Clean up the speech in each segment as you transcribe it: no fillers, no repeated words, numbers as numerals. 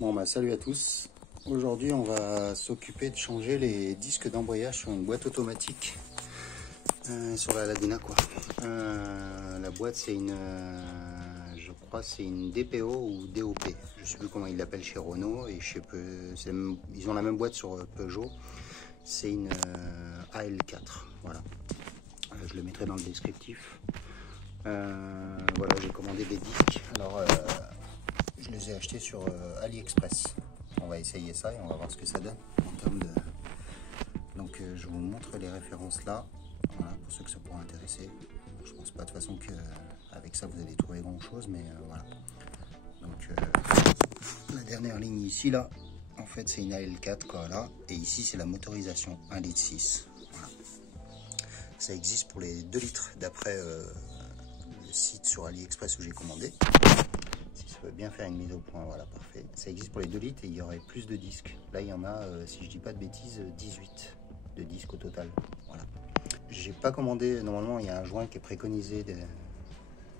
Bon bah salut à tous. Aujourd'hui on va s'occuper de changer les disques d'embrayage sur une boîte automatique sur la Ladina quoi. La boîte c'est une je crois c'est une DPO ou DOP. Je sais plus comment ils l'appellent chez Renault et je sais peu, ils ont la même boîte sur Peugeot. C'est une AL4. Voilà. Je le mettrai dans le descriptif. Voilà, j'ai commandé des disques. Alors je les ai achetés sur AliExpress. On va essayer ça et on va voir ce que ça donne en termes de... Donc je vous montre les références là, voilà, pour ceux que ça pourra intéresser. Je pense pas de toute façon qu'avec ça vous allez trouver grand chose, mais voilà. Donc la dernière ligne ici là, en fait c'est une AL4 quoi là, et ici c'est la motorisation 1,6 litre. Voilà. Ça existe pour les 2 litres d'après le site sur AliExpress où j'ai commandé. Si ça veut bien faire une mise au point, voilà, parfait. Ça existe pour les 2 litres et il y aurait plus de disques. Là, il y en a, si je dis pas de bêtises, 18 de disques au total. Voilà. J'ai pas commandé, normalement, il y a un joint qui est préconisé.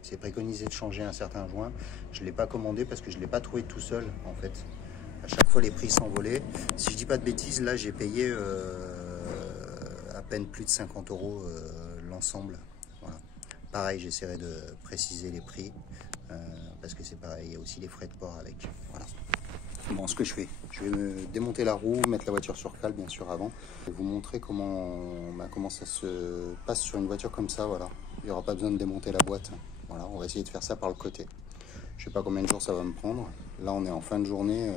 C'est préconisé de changer un certain joint. Je l'ai pas commandé parce que je l'ai pas trouvé tout seul, en fait. À chaque fois, les prix s'envolaient. Si je dis pas de bêtises, là, j'ai payé à peine plus de 50 € l'ensemble. Voilà. Pareil, j'essaierai de préciser les prix. Parce que c'est pareil, il y a aussi les frais de port avec. Voilà. Bon, ce que je fais, je vais me démonter la roue, mettre la voiture sur cale bien sûr avant, et vous montrer comment ça se passe sur une voiture comme ça. Voilà, il n'y aura pas besoin de démonter la boîte. Voilà, on va essayer de faire ça par le côté. Je sais pas combien de jours ça va me prendre. Là, on est en fin de journée,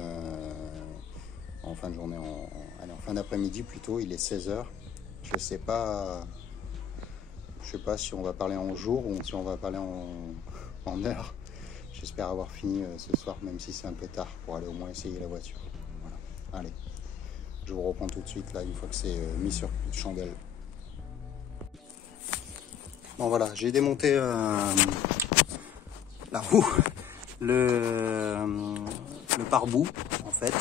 en fin d'après-midi plutôt. Il est 16 h. Je sais pas si on va parler en jour ou si on va parler en heure. J'espère avoir fini ce soir, même si c'est un peu tard, pour aller au moins essayer la voiture. Voilà. Allez, je vous reprends tout de suite, là, une fois que c'est mis sur chandelle. Bon, voilà, j'ai démonté la roue, le pare-boue, en fait.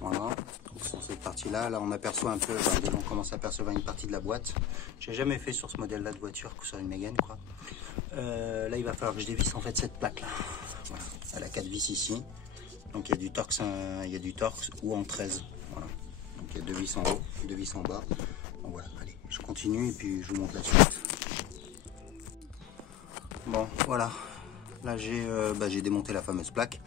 Voilà, donc sur cette partie-là, là, on aperçoit un peu, déjà on commence à apercevoir une partie de la boîte. J'ai jamais fait sur ce modèle-là de voiture, sur une Mégane, quoi. Là, il va falloir que je dévisse en fait cette plaque là. Voilà. Elle a 4 vis ici. Donc il y a du torx, ou en 13. Voilà. Donc il y a 2 vis en haut, 2 vis en bas. Bon voilà, allez, je continue et puis je vous montre la suite. Bon voilà. Là j'ai démonté la fameuse plaque.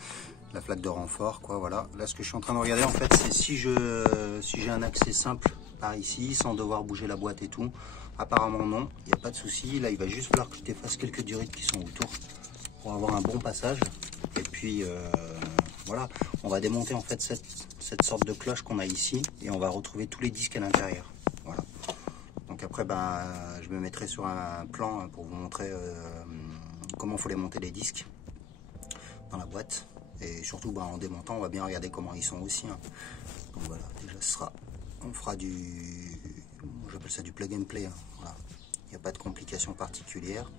La plaque de renfort, quoi, voilà. Là ce que je suis en train de regarder en fait, c'est si j'ai un accès simple par ici, sans devoir bouger la boîte et tout. Apparemment non, il n'y a pas de souci. Là il va juste falloir que je défasse quelques durites qui sont autour pour avoir un bon passage. Et puis voilà, on va démonter en fait cette sorte de cloche qu'on a ici et on va retrouver tous les disques à l'intérieur. Voilà. Donc après je me mettrai sur un plan pour vous montrer comment il faut les monter les disques dans la boîte. Et surtout en démontant, on va bien regarder comment ils sont aussi. Hein. Donc voilà, déjà on fera j'appelle ça du plug and play. Hein. Voilà. Il n'y a pas de complications particulières.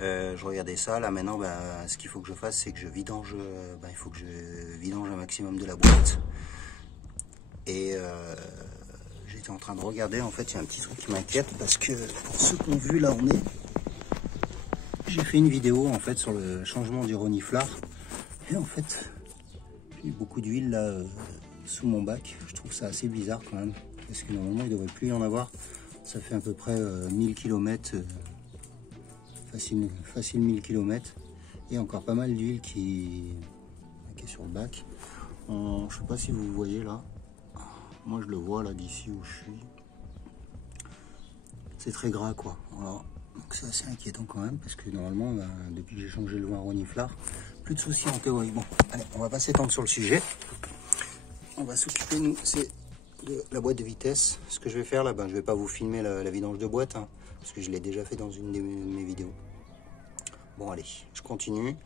Je regardais ça, là maintenant, ce qu'il faut que je fasse, c'est que je vidange, il faut que je vidange un maximum de la boîte. Et j'étais en train de regarder, en fait, il y a un petit truc qui m'inquiète, parce que pour ceux qui ont vu, là on est, j'ai fait une vidéo en fait sur le changement du reniflard. Et en fait, j'ai beaucoup d'huile là sous mon bac. Je trouve ça assez bizarre quand même. Parce que normalement, il ne devrait plus y en avoir. Ça fait à peu près 1000 km. Facile 1000 km. Et encore pas mal d'huile qui est sur le bac. Je ne sais pas si vous voyez là. Moi, je le vois là d'ici où je suis. C'est très gras quoi. Voilà. Donc c'est assez inquiétant quand même. Parce que normalement, depuis que j'ai changé le vent reniflard, plus de soucis en théorie. Bon, allez, on va pas s'étendre sur le sujet. On va s'occuper, nous, c'est de la boîte de vitesse. Ce que je vais faire là, je vais pas vous filmer la vidange de boîte, hein, parce que je l'ai déjà fait dans une de mes vidéos. Bon, allez, je continue.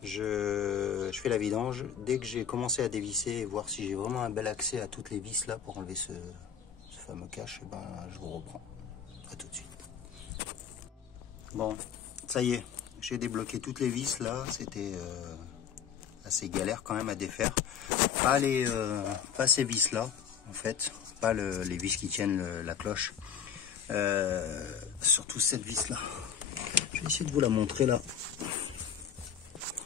Je fais la vidange. Dès que j'ai commencé à dévisser et voir si j'ai vraiment un bel accès à toutes les vis là pour enlever ce fameux cache, je vous reprends. À tout de suite. Bon, ça y est. J'ai débloqué toutes les vis là, c'était assez galère quand même à défaire. Pas ces vis là en fait, pas les vis qui tiennent la cloche. Surtout cette vis là. Je vais essayer de vous la montrer là.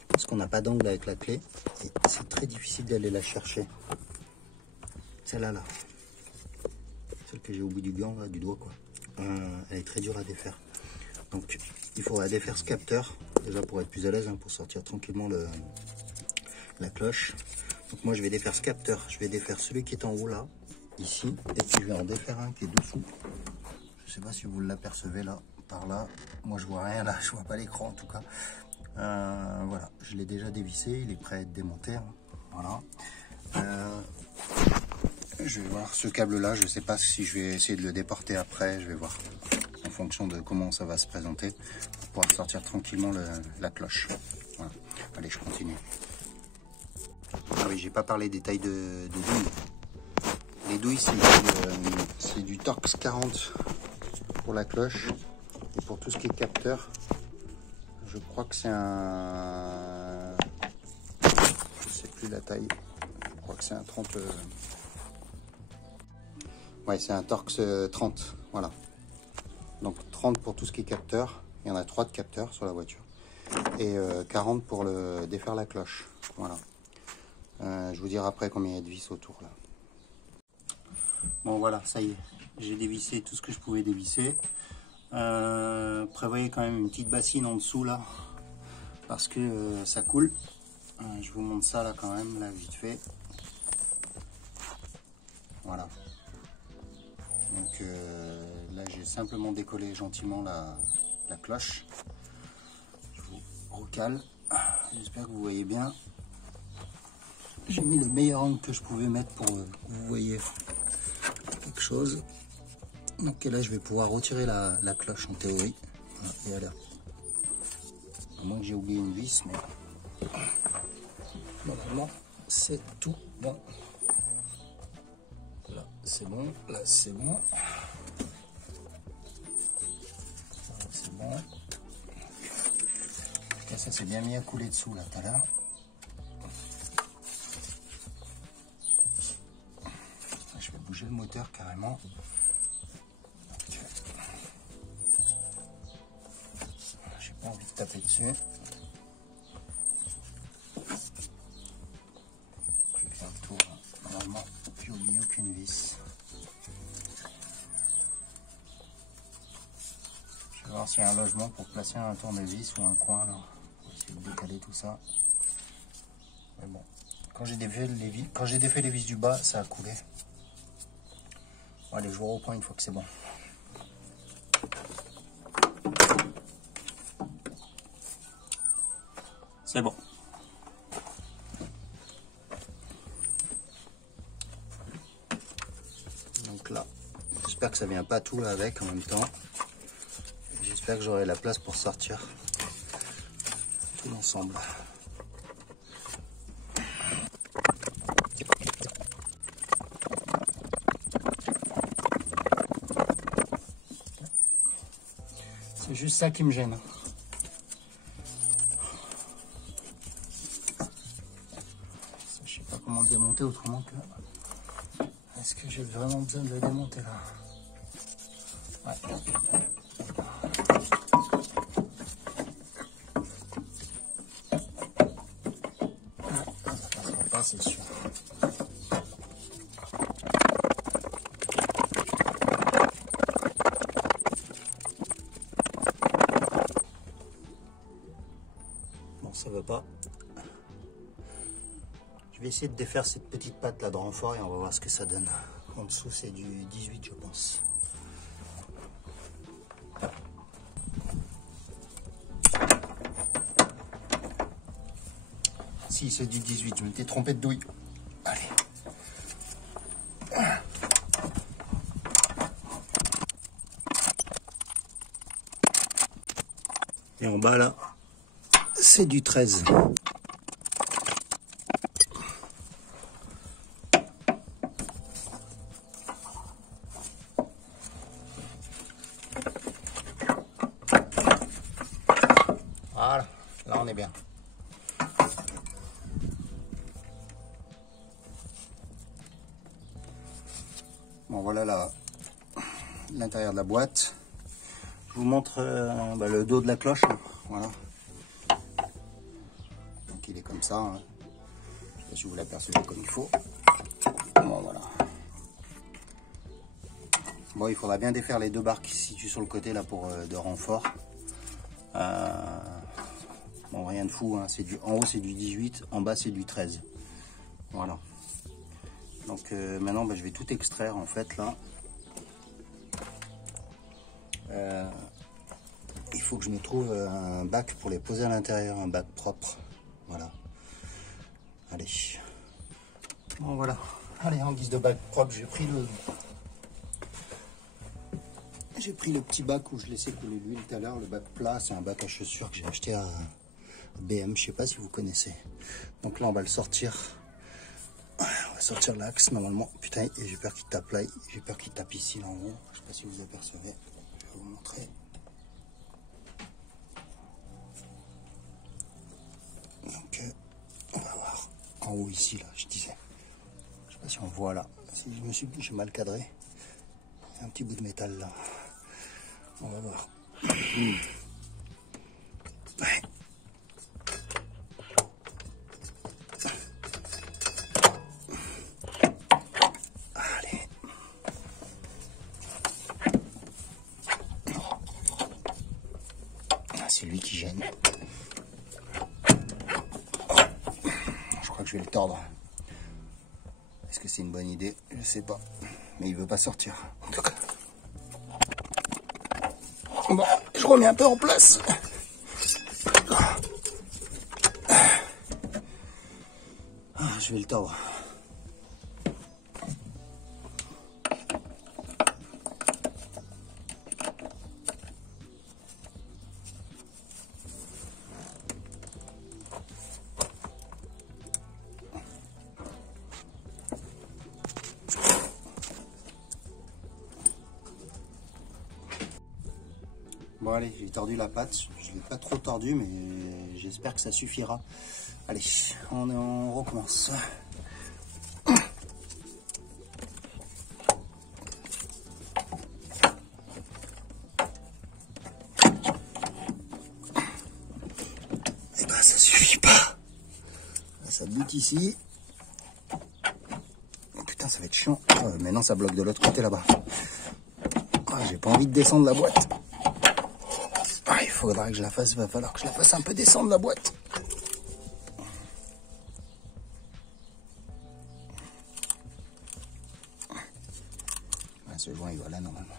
Parce qu'on n'a pas d'angle avec la clé. et c'est très difficile d'aller la chercher. Celle-là, là. Celle que j'ai au bout du gant, là, du doigt, quoi. Elle est très dure à défaire. Donc, il faudra défaire ce capteur, déjà pour être plus à l'aise, hein, pour sortir tranquillement la cloche. Donc moi, je vais défaire ce capteur. Je vais défaire celui qui est en haut, là, ici. Et puis, je vais en défaire un qui est dessous. Je sais pas si vous l'apercevez, là, par là. Moi, je vois rien, là. Je vois pas l'écran, en tout cas. Voilà, je l'ai déjà dévissé. Il est prêt à être démonté. Hein. Voilà. Je vais voir ce câble là, je sais pas si je vais essayer de le déporter après, je vais voir en fonction de comment ça va se présenter pour pouvoir sortir tranquillement la cloche. Voilà. Allez, je continue. Ah oui, j'ai pas parlé des tailles de douilles. Les douilles, c'est du Torx 40 pour la cloche et pour tout ce qui est capteur. Je crois que c'est un... Je sais plus la taille. Je crois que c'est un 30... Ouais, c'est un Torx 30, voilà. Donc 30 pour tout ce qui est capteur. Il y en a 3 de capteurs sur la voiture. Et 40 pour défaire la cloche. Voilà. Je vous dirai après combien il y a de vis autour là. Bon voilà, ça y est. J'ai dévissé tout ce que je pouvais dévisser. Prévoyez quand même une petite bassine en dessous là. Parce que ça coule. Je vous montre ça là quand même, là vite fait. Voilà. Donc là j'ai simplement décollé gentiment la cloche. Je vous recale. J'espère que vous voyez bien. J'ai mis le meilleur angle que je pouvais mettre pour que vous voyez quelque chose. Donc là je vais pouvoir retirer la cloche en théorie. Voilà, et elle est là. À moins que j'ai oublié une vis, mais normalement c'est tout bon. Là c'est bon, là c'est bon. C'est bon. En tout cas, ça s'est bien mis à couler dessous là tout à l'heure. Je vais bouger le moteur carrément. J'ai pas envie de taper dessus. Je vais faire le tour. Normalement, j'ai oublié aucune vis. Je vais voir s'il y a un logement pour placer un tournevis ou un coin là. On va essayer de décaler tout ça. Mais bon, quand j'ai défait les vis du bas, ça a coulé. Bon, allez, je vous reprends une fois que c'est bon. C'est bon. Donc là, j'espère que ça vient pas tout là avec en même temps. J'espère que j'aurai la place pour sortir tout l'ensemble. C'est juste ça qui me gêne. Ça, je sais pas comment le démonter autrement que... Est-ce que j'ai vraiment besoin de le démonter là? Ouais. C'est sûr. Bon, ça veut pas. Je vais essayer de défaire cette petite patte là de renfort et on va voir ce que ça donne. En dessous, c'est du 18, je pense. Si, c'est du 18, je m'étais trompé de douille. Allez. Et en bas, là, c'est du 13. Voilà, là, on est bien. Bon, voilà l'intérieur de la boîte. Je vous montre le dos de la cloche. Hein. Voilà. Donc il est comme ça. Hein. si vous l'apercevez comme il faut. Bon, voilà. Bon, il faudra bien défaire les deux barres qui se situent sur le côté là pour de renfort. Bon, rien de fou, hein. En haut c'est du 18, en bas c'est du 13. Voilà. Donc maintenant je vais tout extraire en fait là. Il faut que je me trouve un bac pour les poser à l'intérieur, un bac propre. Voilà. Allez. Bon voilà. Allez, en guise de bac propre, j'ai pris le petit bac où je laissais couler l'huile tout à l'heure, le bac plat. C'est un bac à chaussures que j'ai acheté à BM, je sais pas si vous connaissez. Donc là on va le sortir. On va sortir l'axe normalement. Putain, j'ai peur qu'il tape là, j'ai peur qu'il tape ici là en haut. Je sais pas si vous apercevez. Je vais vous montrer. Donc on va voir en haut ici là, je disais. Je sais pas si on voit là. Si j'ai mal cadré. Il y a un petit bout de métal là. On va voir. Ouais. Allez. Ah, c'est lui qui gêne. Je crois que je vais le tordre. Est-ce que c'est une bonne idée? Je sais pas. Mais il veut pas sortir. En tout cas. Bon, je remets un peu en place. Je vais le tordre. Bon allez, j'ai tordu la patte, je ne l'ai pas trop tordu mais j'espère que ça suffira. Allez, on recommence. Eh ben ça suffit pas. Là, ça bute ici. Oh putain, ça va être chiant. Mais non, ça bloque de l'autre côté là-bas. J'ai pas envie de descendre la boîte. Il faudra que je la fasse, va falloir que je la fasse un peu descendre la boîte. Ce joint il va là normalement.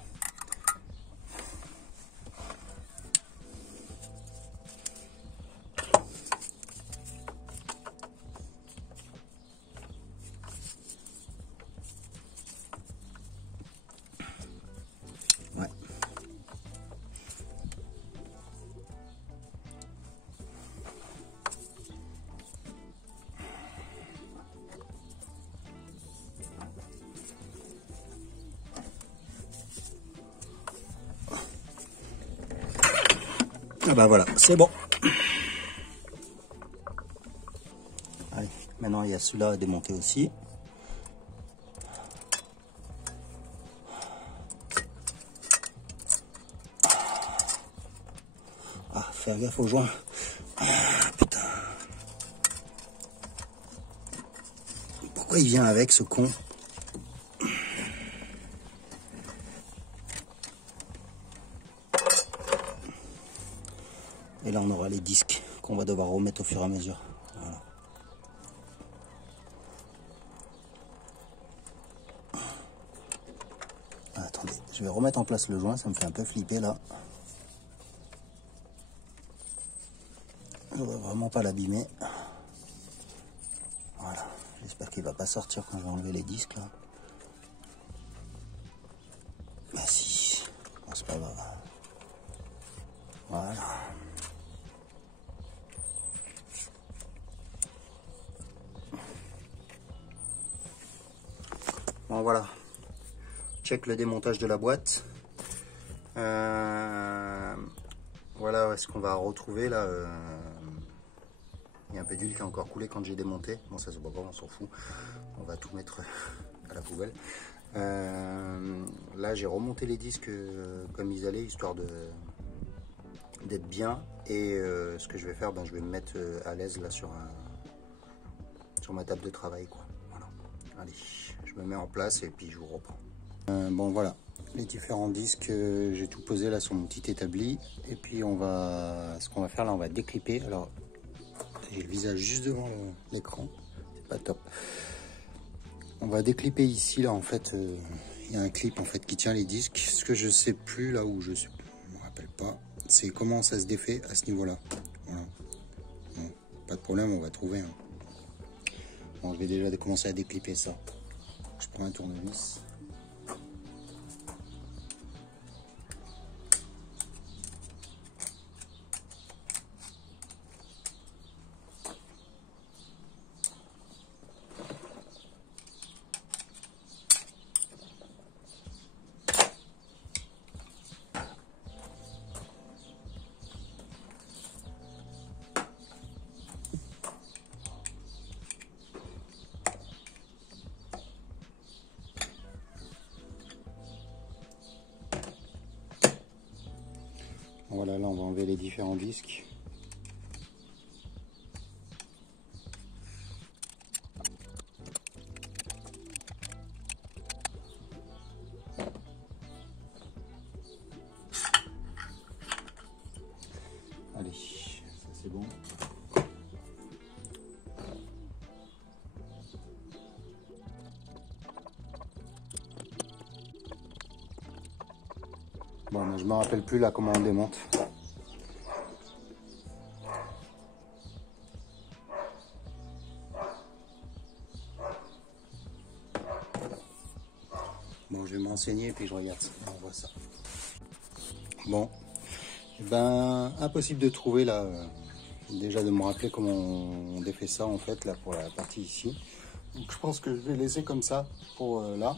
Ouais. Ah bah voilà, c'est bon. Allez, maintenant il y a celui-là à démonter aussi. Ah, faire gaffe aux joints. Ah, putain. Pourquoi il vient avec ce con? Et là on aura les disques qu'on va devoir remettre au fur et à mesure. Voilà. Ah, attendez, je vais remettre en place le joint, ça me fait un peu flipper là. Je ne vais vraiment pas l'abîmer. Voilà, j'espère qu'il va pas sortir quand je vais enlever les disques là. Bah si, bon, c'est pas grave. Voilà. Bon voilà, check le démontage de la boîte. Voilà ce qu'on va retrouver là. Il y a un peu d'huile qui a encore coulé quand j'ai démonté. Bon ça se voit pas, on s'en fout. On va tout mettre à la poubelle. Là j'ai remonté les disques comme ils allaient, histoire d'être bien. Et ce que je vais faire, je vais me mettre à l'aise là sur sur ma table de travail, quoi. Voilà. Allez, je me mets en place et puis je vous reprends. Bon voilà, les différents disques, j'ai tout posé là sur mon petit établi. Et puis ce qu'on va faire là, on va déclipper. Alors, j'ai le visage juste devant l'écran, c'est pas top. On va déclipper ici là, en fait, il y a un clip en fait qui tient les disques. Ce que je sais plus là où je me rappelle pas, c'est comment ça se défait à ce niveau-là. Voilà. Bon, pas de problème, on va trouver. Hein. Bon, je vais déjà commencer à déclipper ça. Je prends un tournevis. Voilà, là on va enlever les différents disques. Allez, ça c'est bon. Bon, mais je me rappelle plus là comment on démonte. Bon, je vais me renseigner et puis je regarde ça. On voit ça. Bon, eh ben impossible de trouver là. Déjà de me rappeler comment on défait ça en fait là pour la partie ici. Donc je pense que je vais laisser comme ça pour là.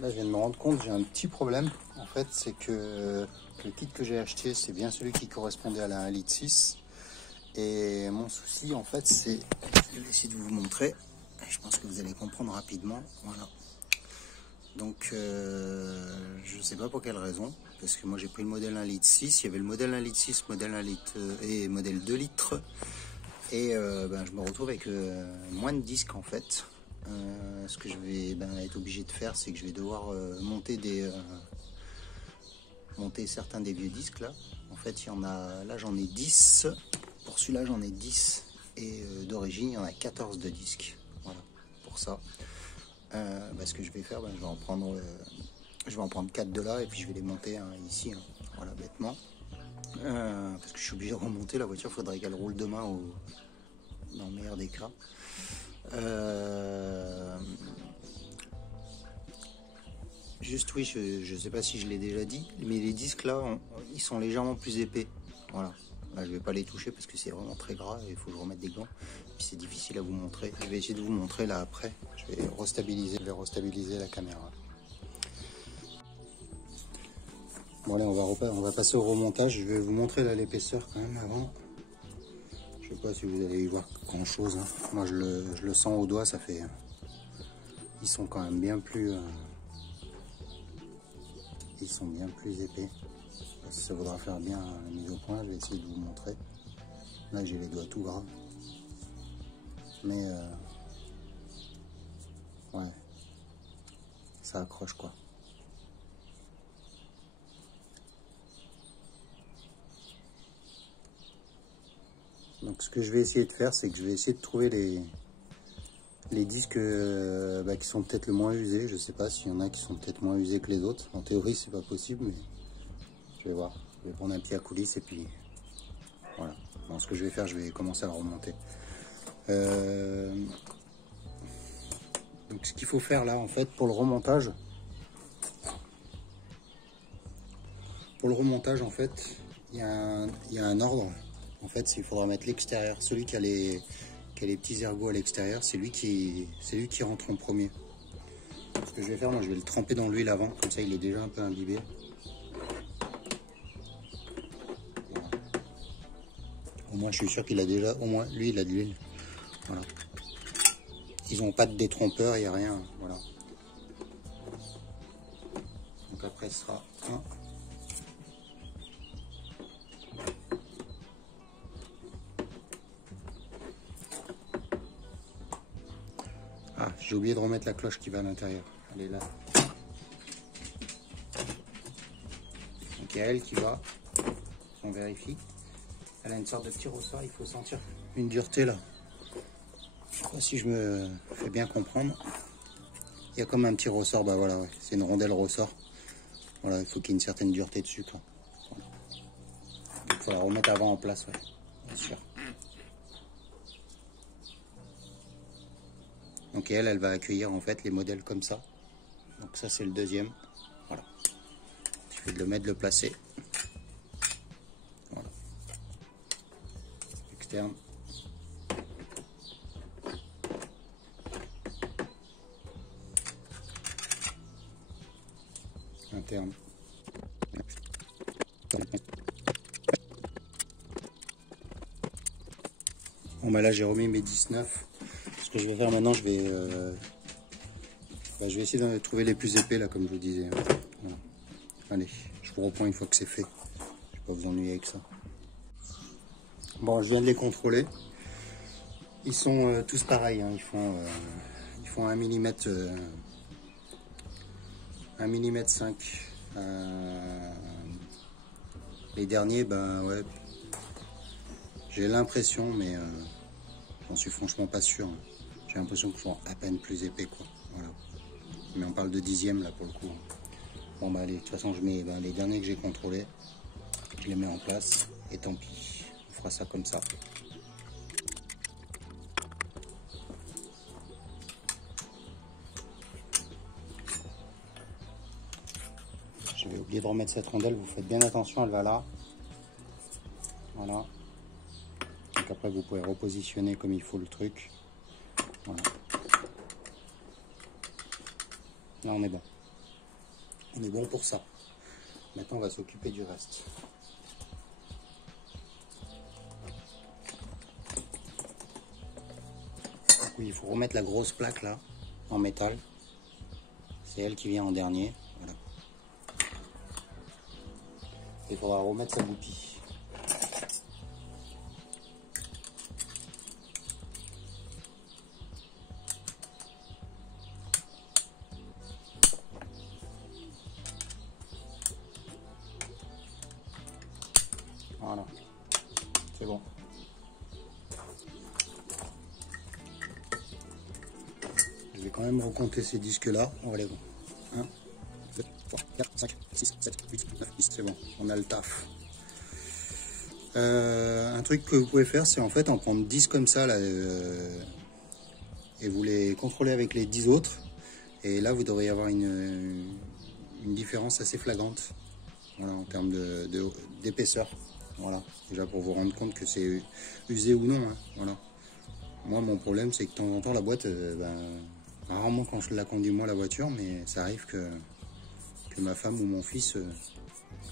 Là je viens de me rendre compte, j'ai un petit problème en fait, c'est que le kit que j'ai acheté c'est bien celui qui correspondait à la 1,6 litre. Et mon souci en fait c'est, je vais essayer de vous montrer, et je pense que vous allez comprendre rapidement. Voilà. Donc je sais pas pour quelle raison, parce que moi j'ai pris le modèle 1,6 litre, il y avait le modèle 1,6 litre, modèle 1 litre et modèle 2 litres. Et ben, je me retrouve avec moins de disques en fait. Ce que je vais être obligé de faire, c'est que je vais devoir monter certains des vieux disques là. En fait, il y en a, là j'en ai 10. Pour celui-là, j'en ai 10. Et d'origine, il y en a 14 de disques. Voilà, pour ça. Ce que je vais faire, je vais en prendre 4 de là et puis je vais les monter ici. Hein. Voilà, bêtement. Parce que je suis obligé de remonter la voiture, il faudrait qu'elle roule demain dans le meilleur des cas. Juste oui, je sais pas si je l'ai déjà dit, mais les disques là, ils sont légèrement plus épais. Voilà. Là, je vais pas les toucher parce que c'est vraiment très gras et il faut que je remette des gants. Puis c'est difficile à vous montrer. Je vais essayer de vous montrer là après. Je vais restabiliser la caméra. Bon allez, on va passer au remontage. Je vais vous montrer là l'épaisseur quand même avant. Je sais pas si vous allez y voir grand chose. Hein. Moi je le sens au doigt, ça fait. Ils sont quand même bien plus. Ils sont bien plus épais. Si ça voudra faire bien la mise au point, je vais essayer de vous montrer. Là j'ai les doigts tout gras. Mais ouais. Ça accroche quoi. Donc ce que je vais essayer de faire, c'est que je vais essayer de trouver les disques qui sont peut-être le moins usés. Je sais pas s'il y en a qui sont peut-être moins usés que les autres. En théorie, c'est pas possible, mais je vais voir. Je vais prendre un pied à coulisse et puis voilà. Bon, ce que je vais faire, je vais commencer à le remonter. Donc ce qu'il faut faire là, en fait, pour le remontage, en fait, il y a un ordre. En fait, il faudra mettre l'extérieur. Celui qui a les petits ergots à l'extérieur, c'est lui qui rentre en premier. Ce que je vais faire, moi, je vais le tremper dans l'huile avant, comme ça, il est déjà un peu imbibé. Voilà. Au moins, je suis sûr qu'il a déjà, au moins, lui, il a de l'huile. Voilà. Ils n'ont pas de détrompeur, il n'y a rien. Voilà. Donc après, ce sera un. Ah, j'ai oublié de remettre la cloche qui va à l'intérieur. Elle est là. Donc il y a elle qui va. On vérifie. Elle a une sorte de petit ressort. Il faut sentir une dureté là. Je sais pas si je me fais bien comprendre. Il y a comme un petit ressort. Bah voilà, ouais. C'est une rondelle ressort. Voilà, il faut qu'il y ait une certaine dureté dessus, quoi. Voilà. Il faut la remettre avant en place, ouais. Bien sûr. Donc elle va accueillir en fait les modèles comme ça. Donc ça c'est le deuxième. Voilà. Il suffit de le mettre, de le placer. Voilà. Externe. Interne. Bon bah là j'ai remis mes 19. Ce que je vais faire maintenant, je vais essayer de trouver les plus épais là, comme je vous disais. Voilà. Allez, je vous reprends une fois que c'est fait. Je vais pas vous ennuyer avec ça. Bon, je viens de les contrôler. Ils sont tous pareils. Hein. Ils font 1 mm, 1 mm 5. Les derniers, ben ouais. J'ai l'impression, mais j'en suis franchement pas sûr. J'ai l'impression qu'ils sont à peine plus épais, quoi. Voilà. Mais on parle de dixième là pour le coup. Bon bah allez, de toute façon je mets les derniers que j'ai contrôlés, je les mets en place et tant pis, on fera ça comme ça. J'avais oublié de remettre cette rondelle, vous faites bien attention, elle va là. Voilà. Donc après vous pouvez repositionner comme il faut le truc. Voilà. Là on est bon. On est bon pour ça. Maintenant on va s'occuper du reste. Donc, oui, il faut remettre la grosse plaque là, en métal. C'est elle qui vient en dernier. Voilà. Il faudra remettre sa goupille. Voilà, c'est bon. Je vais quand même recompter ces disques-là. On va les voir. 1, 2, 3, 4, 5, 6, 7, 8, 9, 10. C'est bon, on a le taf. Un truc que vous pouvez faire, c'est en fait en prendre 10 comme ça, là, et vous les contrôlez avec les 10 autres. Et là, vous devriez avoir une différence assez flagrante. Voilà, en termes d'épaisseur. Voilà, déjà pour vous rendre compte que c'est usé ou non. Hein, voilà. Moi, mon problème, c'est que de temps en temps, la boîte, rarement quand je la conduis moi la voiture, mais ça arrive que ma femme ou mon fils,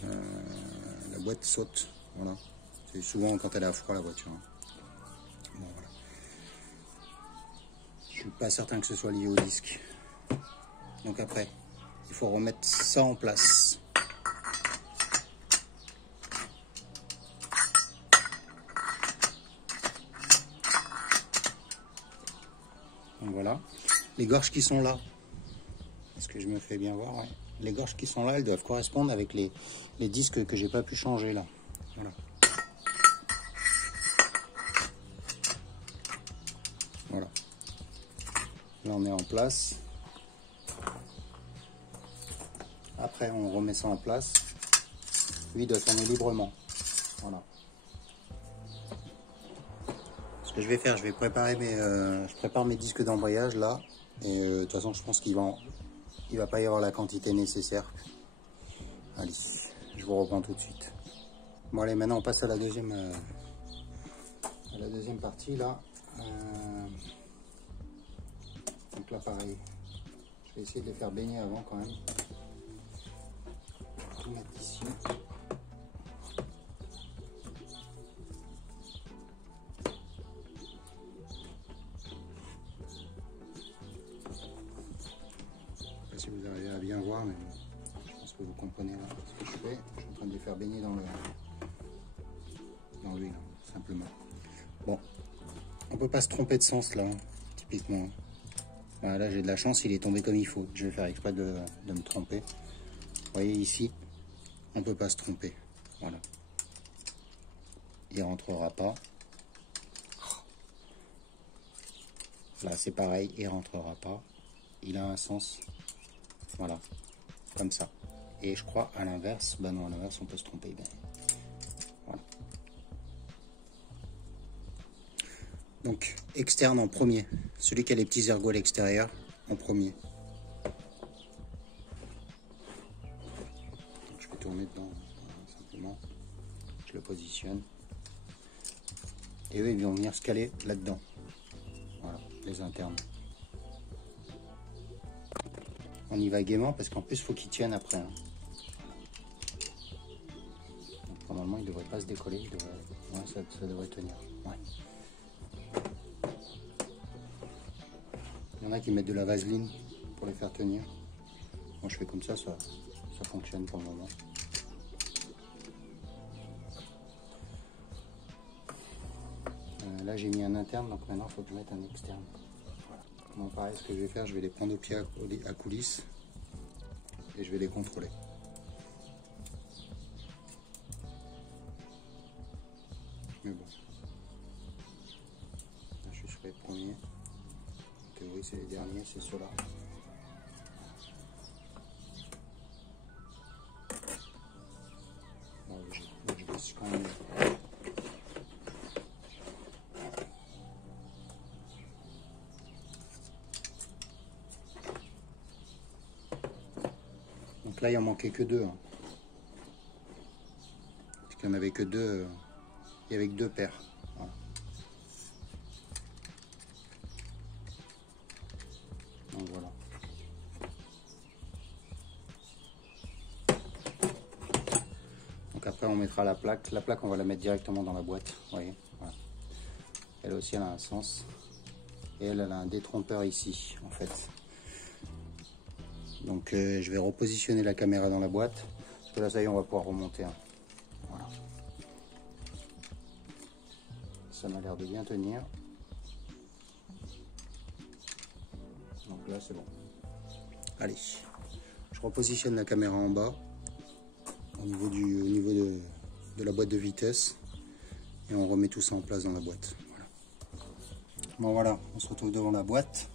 la boîte saute. Voilà. C'est souvent quand elle est à froid la voiture. Hein. Bon, voilà. Je suis pas certain que ce soit lié au disque. Donc après, il faut remettre ça en place. Donc voilà, les gorges qui sont là, est-ce que je me fais bien voir? Ouais. Les gorges qui sont là, elles doivent correspondre avec les disques que j'ai pas pu changer là. Voilà. Voilà. Là on est en place. Après on remet ça en place. Lui il doit tourner librement. Voilà. Ce que je vais faire, je vais préparer je prépare mes disques d'embrayage là. Et de toute façon je pense qu'il va pas y avoir la quantité nécessaire. Allez, je vous reprends tout de suite. Bon allez, maintenant on passe à la deuxième partie là. Donc là pareil, je vais essayer de les faire baigner avant quand même. Tout mettre ici. Je sais pas si vous arrivez à bien voir, mais je pense que vous comprenez là ce que je fais. Je suis en train de les faire baigner dans l'huile, simplement. Bon, on peut pas se tromper de sens là, hein, typiquement. Voilà, là j'ai de la chance, il est tombé comme il faut. Je vais faire exprès de me tromper. Vous voyez ici, on ne peut pas se tromper. Voilà. Il rentrera pas. Là c'est pareil, il rentrera pas. Il a un sens. Voilà. Comme ça. Et je crois à l'inverse, bah non, à l'inverse on peut se tromper. Ben, voilà. Donc externe en premier. Celui qui a les petits ergots à l'extérieur en premier. Donc, je vais tourner dedans simplement. Je le positionne. Et eux ils vont venir se caler là-dedans. Voilà, les internes. On y va gaiement parce qu'en plus il faut qu'ils tiennent après. Hein. Donc, normalement il ne devrait pas se décoller. Il devrait... ouais, ça devrait tenir. Ouais. Il y en a qui mettent de la vaseline pour les faire tenir. Moi je fais comme ça fonctionne pour le moment. Là j'ai mis un interne, donc maintenant il faut que je mette un externe. Voilà. Bon, pareil, ce que je vais faire, je vais les prendre au pied à coulisses et je vais les contrôler. Mais bon, là, je suis sur les premiers. En théorie c'est les derniers, c'est ceux-là. Bon, je baisse quand même. Donc là il en manquait que deux. Hein. Parce qu'il n'y en avait que deux. Il y avait que deux paires. Voilà. Donc voilà. Donc après on mettra la plaque. La plaque on va la mettre directement dans la boîte. Vous voyez, voilà. Elle aussi elle a un sens. Et elle a un détrompeur ici en fait. Donc je vais repositionner la caméra dans la boîte. Parce que là ça y est on va pouvoir remonter. Hein. Voilà. Ça m'a l'air de bien tenir. Donc là c'est bon. Allez, je repositionne la caméra en bas au niveau de la boîte de vitesse et on remet tout ça en place dans la boîte. Voilà. Bon voilà, on se retrouve devant la boîte.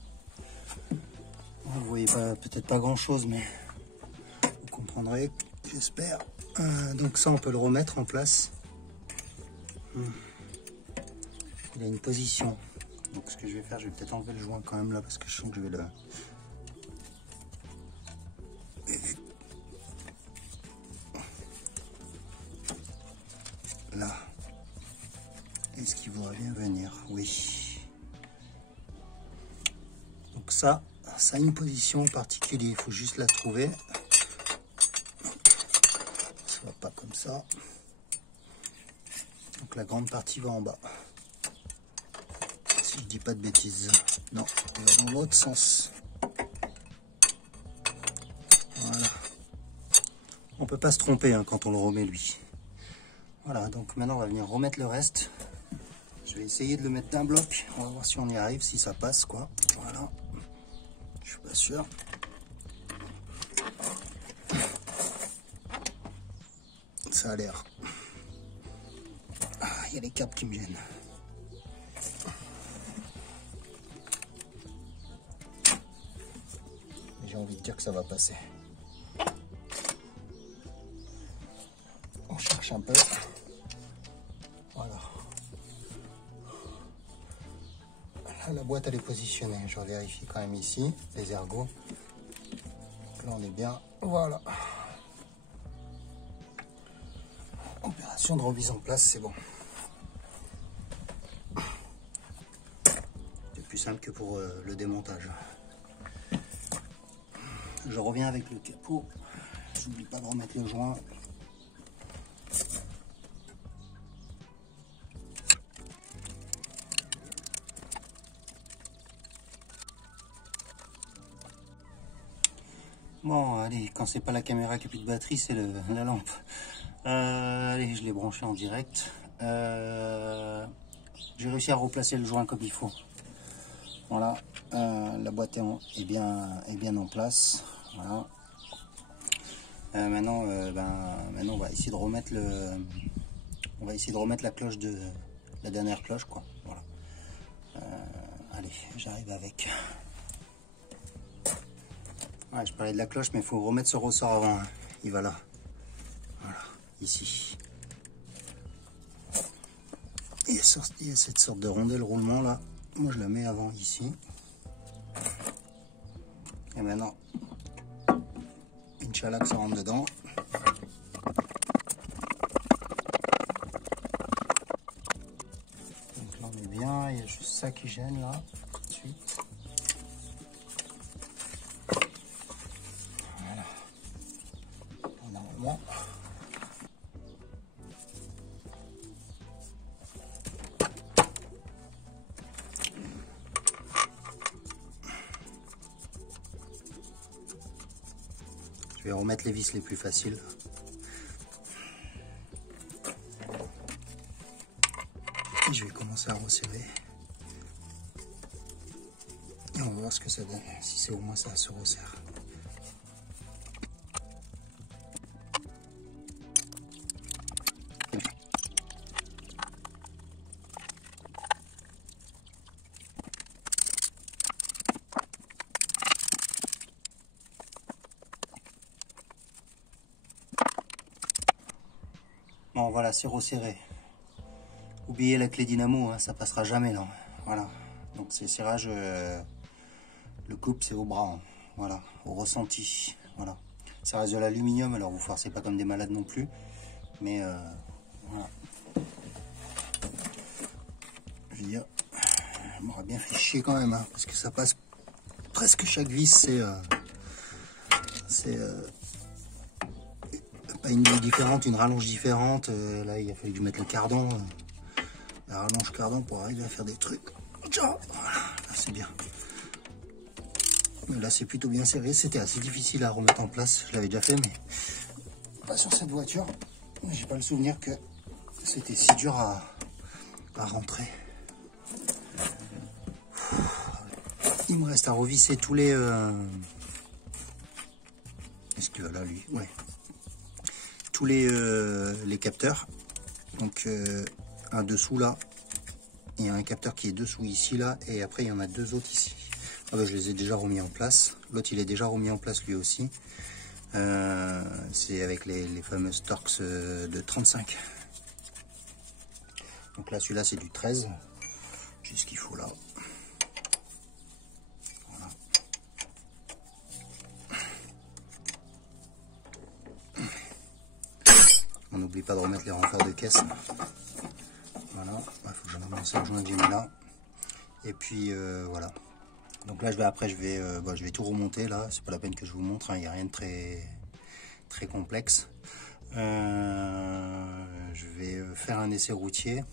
Vous voyez peut-être pas grand chose, mais vous comprendrez, j'espère. Donc ça on peut le remettre en place. Il a une position. Donc ce que je vais faire, je vais peut-être enlever le joint quand même là parce que je sens que je vais le... Là. Est-ce qu'il voudrait bien venir? Oui. Donc ça a une position particulière. Il faut juste la trouver. Ça va pas comme ça. Donc la grande partie va en bas. Si je dis pas de bêtises. Non, il va dans l'autre sens. Voilà. On peut pas se tromper hein, quand on le remet lui. Voilà, donc maintenant on va venir remettre le reste. Je vais essayer de le mettre d'un bloc. On va voir si on y arrive, si ça passe quoi. Voilà. Je suis pas sûr. Ça a l'air. Ah, il y a les câbles qui me gênent. J'ai envie de dire que ça va passer. On cherche un peu. Voilà. Là, la boîte elle est positionnée. Je vérifie quand même ici les ergots. Donc là on est bien. Voilà. Opération de remise en place, c'est bon. C'est plus simple que pour le démontage. Je reviens avec le capot. J'oublie pas de remettre le joint. Bon, allez, quand c'est pas la caméra qui a plus de batterie, c'est la lampe. Allez, je l'ai branché en direct. J'ai réussi à replacer le joint comme il faut. Voilà, la boîte est bien en place. Voilà. Maintenant, on va essayer de remettre la cloche la dernière cloche, quoi. Voilà. Allez, j'arrive avec. Ouais, je parlais de la cloche, mais il faut remettre ce ressort avant. Hein. Il va là. Voilà, ici. Il y a cette sorte de rondelle roulement là. Moi, je la mets avant ici. Et maintenant, Inch'Allah que ça rentre dedans. Donc là, on est bien. Il y a juste ça qui gêne là. Tout de suite. Voilà. Normalement. Je vais remettre les vis les plus faciles. Et je vais commencer à resserrer. Et on va voir ce que ça donne, si c'est au moins ça se resserre. Bon voilà, c'est resserré. Oubliez la clé dynamo, hein, ça passera jamais là. Voilà. Donc c'est serrage, le coupe c'est au bras, hein. Voilà, au ressenti. Voilà. Ça reste de l'aluminium, alors vous forcez pas comme des malades non plus. Mais voilà. Je veux dire, je m'aurais bien fait chier quand même, hein, parce que ça passe presque chaque vis, c'est pas une grille différente, une rallonge différente. Là, il a fallu que je mette le cardan, la rallonge cardan pour arriver à faire des trucs. Voilà, là c'est bien. Mais là, c'est plutôt bien serré. C'était assez difficile à remettre en place. Je l'avais déjà fait, mais pas sur cette voiture. J'ai pas le souvenir que c'était si dur à rentrer. Il me reste à revisser tous les... Est-ce que là, lui? Ouais. Tous les capteurs. Donc, un dessous là. Il y a un capteur qui est dessous ici, là. Et après, il y en a deux autres ici. Ah ben, je les ai déjà remis en place. L'autre, il est déjà remis en place lui aussi. C'est avec les fameuses Torx de 35. Donc là, celui-là, c'est du 13. J'ai ce qu'il faut là. Voilà. On n'oublie pas de remettre les renforts de caisse. Voilà. Il faut que je remonte le joint que j'ai mis là. Et puis, voilà. Donc là, je vais tout remonter là. C'est pas la peine que je vous montre. Hein. Il n'y a rien de très complexe. Je vais faire un essai routier.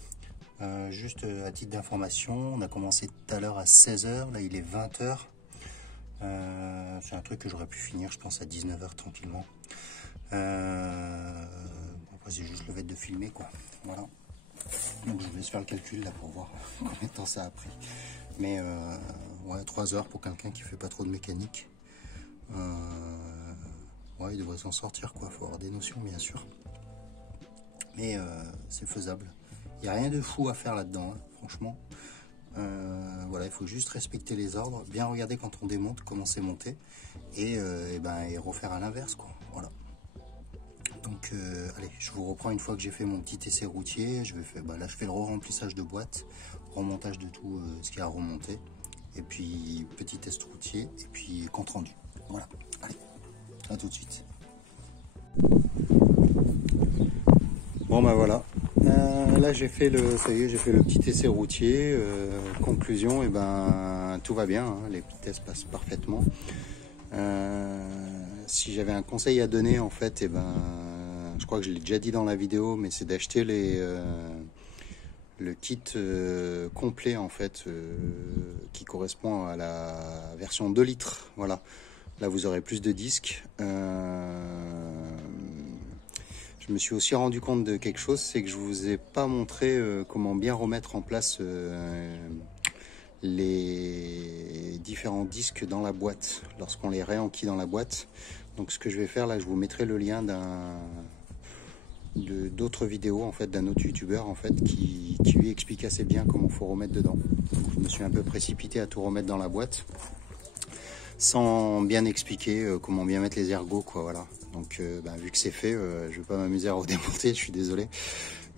Juste à titre d'information, on a commencé tout à l'heure à 16 h. Là, il est 20 h. C'est un truc que j'aurais pu finir, je pense, à 19 h tranquillement. Après, c'est juste le fait de filmer, quoi. Voilà. Donc, je vous laisse faire le calcul là pour voir combien de temps ça a pris. Mais ouais, 3 heures pour quelqu'un qui fait pas trop de mécanique. Ouais, il devrait s'en sortir, quoi. Faut avoir des notions, bien sûr. Mais c'est faisable. Il n'y a rien de fou à faire là-dedans, hein, franchement. Voilà, il faut juste respecter les ordres, bien regarder quand on démonte, comment c'est monté, et refaire à l'inverse, quoi. Voilà. Donc, allez, je vous reprends une fois que j'ai fait mon petit essai routier. Là, je fais le remplissage de boîte, remontage de tout ce qu'il y a à remonter, et puis petit test routier, et puis compte rendu. Voilà. Allez, à tout de suite. Bon ben voilà, là j'ai fait ça y est, j'ai fait le petit essai routier. Conclusion, et ben tout va bien, hein, les petits tests passent parfaitement. Si j'avais un conseil à donner, en fait, et ben je crois que je l'ai déjà dit dans la vidéo, mais c'est d'acheter le kit complet, en fait, qui correspond à la version 2 litres. Voilà, là vous aurez plus de disques. Je me suis aussi rendu compte de quelque chose, c'est que je vous ai pas montré comment bien remettre en place les différents disques dans la boîte lorsqu'on les réenquille dans la boîte. Donc ce que je vais faire là, je vous mettrai le lien d'autres vidéos en fait, d'un autre youtubeur en fait qui lui explique assez bien comment faut remettre dedans. Donc, je me suis un peu précipité à tout remettre dans la boîte sans bien expliquer comment bien mettre les ergots quoi, voilà. Donc vu que c'est fait, je vais pas m'amuser à redémonter, je suis désolé.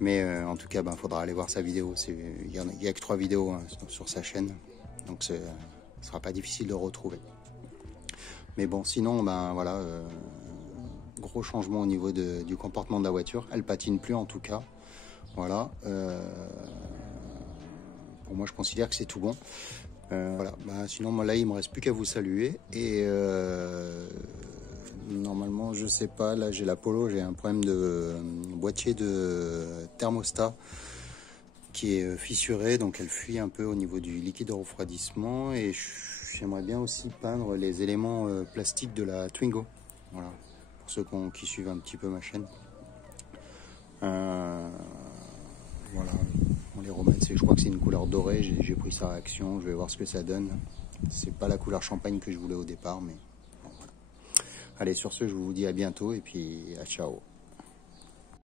Mais en tout cas, faudra aller voir sa vidéo. Il y a que 3 vidéos hein, sur sa chaîne, donc ce sera pas difficile de retrouver. Mais bon, sinon, voilà, gros changement au niveau du comportement de la voiture. Elle patine plus en tout cas. Voilà. Pour moi, je considère que c'est tout bon. Voilà. Sinon, moi là, il me reste plus qu'à vous saluer et normalement, je sais pas, là j'ai la Polo, j'ai un problème de boîtier de thermostat qui est fissuré, donc elle fuit un peu au niveau du liquide de refroidissement et j'aimerais bien aussi peindre les éléments plastiques de la Twingo, voilà, pour ceux qui suivent un petit peu ma chaîne. Voilà, on les remet, je crois que c'est une couleur dorée, j'ai pris sa réaction, je vais voir ce que ça donne. C'est pas la couleur champagne que je voulais au départ, mais bon, voilà. Allez, sur ce, je vous dis à bientôt et puis à ciao.